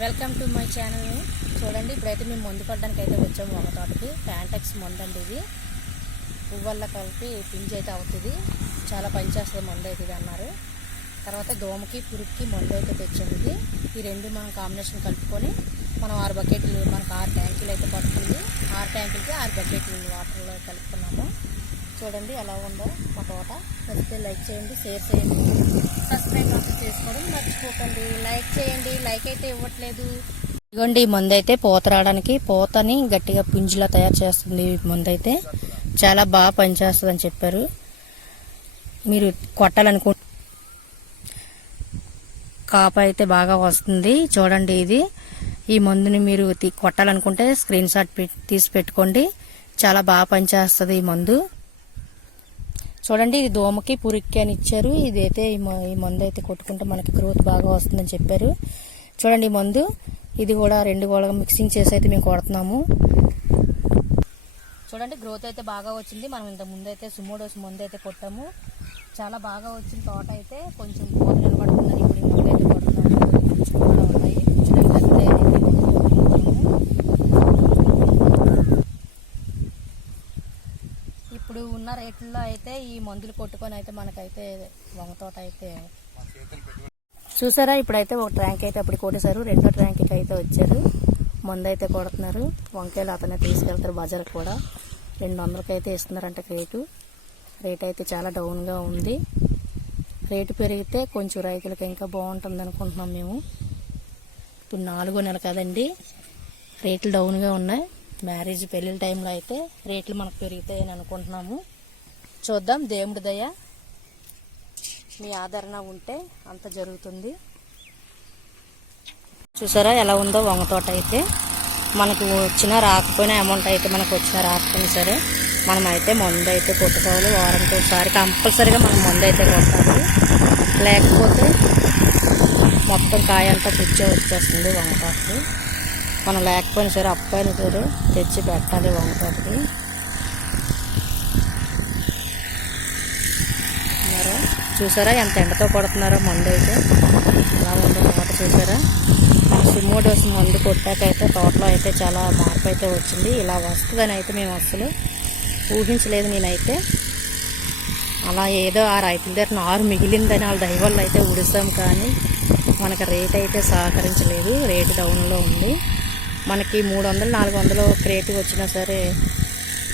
Welcome to my channel. చూడండి ఇప్పుడైతే మేము మందు పడడానికి అయితే వచ్చాము ఒక తోటకి. ప్యాంటెక్స్ మందు అండి ఇది. పువ్వల్ల కలిపి పింజ్ అయితే అవుతుంది. చాలా పనిచేస్తుంది మందు అవుతుంది అన్నారు. తర్వాత దోమకి పురుగుకి మందు అయితే తెచ్చాము ఇది. ఈ రెండు మనం కాంబినేషన్ కలుపుకొని మనం ఆరు బకెట్లు మనకు ఆరు ట్యాంకులు అయితే పడుతుంది. ఆరు ట్యాంకులకి ఆరు బకెట్లు వాటర్లో కలుపుకున్నాము. చూడండి ఎలా ఉందో మా తోట. నచ్చితే లైక్ చేయండి షేర్ చేయండి సబ్స్క్రైబ్ మాత్రం చేసుకోవడం మర్చిపోకండి. లైక్ చేయండి లైక్ అయితే ఇవ్వట్లేదు. ఇదిగోండి ఈ మందు అయితే పూత రావడానికి పూతని గట్టిగా పుంజులా తయారు చేస్తుంది ఈ మందు అయితే చాలా బాగా పనిచేస్తుంది అని చెప్పారు. మీరు కొట్టాలనుకు కాప అయితే బాగా వస్తుంది. చూడండి ఇది. ఈ మందుని మీరు కొట్టాలనుకుంటే స్క్రీన్ షాట్ తీసి పెట్టుకోండి. చాలా బాగా పనిచేస్తుంది ఈ మందు. చూడండి ఇది దోమకి పురికి అని ఇచ్చారు. ఇదైతే ఈ మ- ఈ మందు అయితే కొట్టుకుంటే మనకి గ్రోత్ బాగా వస్తుందని చెప్పారు. చూడండి ఈ మందు. ఇది కూడా రెండు కూడా మిక్సింగ్ చేసి అయితే మేము కొడుతున్నాము. చూడండి గ్రోత్ అయితే బాగా వచ్చింది. మనం ఇంత ముందు అయితే సుమోడోస్ మందు అయితే కొట్టాము. చాలా బాగా వచ్చిన తోట అయితే. కొంచెం పూత నిలబడుతుంది ఇప్పుడు మందు అయితే కొడుతున్నాము. ఉన్నాయి కొంచెం అయితే అంతే ఈ మందు కొట్టుకుంటున్నాము. ఇప్పుడు ఉన్న రేట్లలో అయితే ఈ మందులు కొట్టుకొని అయితే మనకైతే వంగ తోట అయితే చూసారా? ఇప్పుడైతే ఒక ట్యాంక్ అయితే అప్పుడు కొట్టేశారు. రెండో ట్యాంక్కి అయితే వచ్చారు. మందు అయితే కొడుతున్నారు. వంకాయలు అతనే తీసుకెళ్తారు బజార్కి కూడా. రెండు వందలకి అయితే ఇస్తున్నారంట రేటు. రేట్ అయితే చాలా డౌన్గా ఉంది. రేటు పెరిగితే కొంచెం రైతులకు ఇంకా బాగుంటుంది అనుకుంటున్నాం మేము. ఇప్పుడు నాలుగో నెల కదండి. రేట్లు డౌన్గా ఉన్నాయి. మ్యారేజ్ పెళ్ళిళ్ళ టైంలో అయితే రేట్లు మనకు పెరుగుతాయని అనుకుంటున్నాము. చూద్దాం దేవుడి దయ మీ ఆదరణ ఉంటే అంత జరుగుతుంది. చూసారా ఎలా ఉందో వంగ తోట అయితే? మనకు వచ్చిన రాకపోయినా అమౌంట్ అయితే మనకు వచ్చిన రాకపోయినా సరే మనం అయితే మందు అయితే కొట్టుకోవాలి. వారానికి ఒకసారి కంపల్సరీగా మనం మందు అయితే కొట్టాలి. లేకపోతే మొత్తం కాయ అంతా పుచ్చే వచ్చేస్తుంది వంగ తోటకి. మనం లేకపోయినా సరే అప్పైనా సరే తెచ్చి పెట్టాలి వంగ తోటకి చూసారా ఎంత ఎండతో కొడుతున్నారో మందు అయితే. ఎలా ఉందో తోట చూసారా? మన సిమ్మో మందు కొట్టాకైతే తోటలో అయితే చాలా మార్పు అయితే వచ్చింది. ఇలా వస్తుందని అయితే మేము అసలు ఊహించలేదు నేనైతే. అలా ఏదో ఆ రైతుల దగ్గర నారు మిగిలిందని వాళ్ళ దయవల్ల అయితే ఉడిసాం కానీ మనకు రేట్ అయితే సహకరించలేదు. రేటు డౌన్లో ఉంది. మనకి మూడు వందలు నాలుగు వందలు రేటు వచ్చినా సరే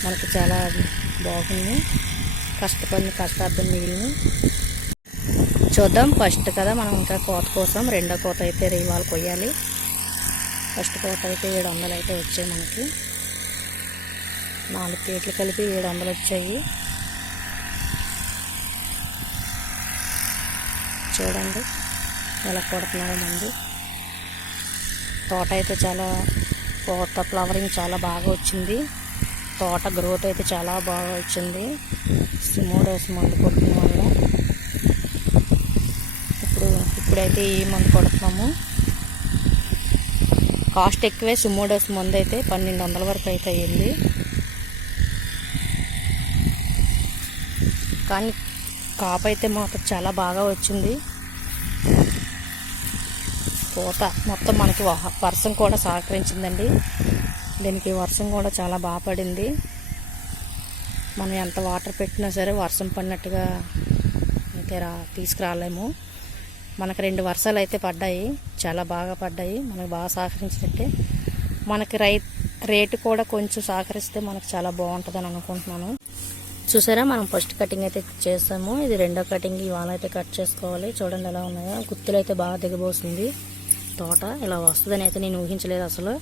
మనకి చాలా బాగుంది. కష్టపడిన కష్టార్థం మిగిలిన చూద్దాం. ఫస్ట్ కదా మనం ఇంకా కోత కోసం రెండో కోత అయితే ఇవాళ కొయ్యాలి. ఫస్ట్ కోత అయితే ఏడు వందలు అయితే వచ్చాయి మనకి. నాలుగు కేట్లు కలిపి ఏడు వందలు వచ్చాయి. చూడండి ఎలా కొడుతున్నారో ముందు. తోట అయితే చాలా కోత ఫ్లవరింగ్ చాలా బాగా వచ్చింది. తోట గ్రోత్ అయితే చాలా బాగా వచ్చింది. సిమోడోస్ మందు కొట్టిన వల్ల ఇప్పుడు ఇప్పుడైతే ఈ మందు కొడుతున్నాము. కాస్ట్ ఎక్కువే సుమోడోస్ మందు అయితే పన్నెండు వందల వరకు అయితే అయ్యింది. కానీ కాపు అయితే మాత్రం చాలా బాగా వచ్చింది. పూత మొత్తం మనకి వర్షం కూడా సహకరించిందండి. దీనికి వర్షం కూడా చాలా బాగా పడింది. మనం ఎంత వాటర్ పెట్టినా సరే వర్షం పడినట్టుగా అయితే రా తీసుకురాలేము. మనకు రెండు వర్షాలు అయితే పడ్డాయి. చాలా బాగా పడ్డాయి. మనకు బాగా సహకరించినట్టే. మనకి రై రేటు కూడా కొంచెం సహకరిస్తే మనకు చాలా బాగుంటుందని అనుకుంటున్నాను. చూసారా? మనం ఫస్ట్ కటింగ్ అయితే చేసాము. ఇది రెండో కటింగ్. ఇవాళ అయితే కట్ చేసుకోవాలి. చూడండి ఎలా ఉన్నాయో. గుత్తులు అయితే బాగా దిగబోసింది. తోట ఇలా వస్తుందని అయితే నేను ఊహించలేదు అసలు.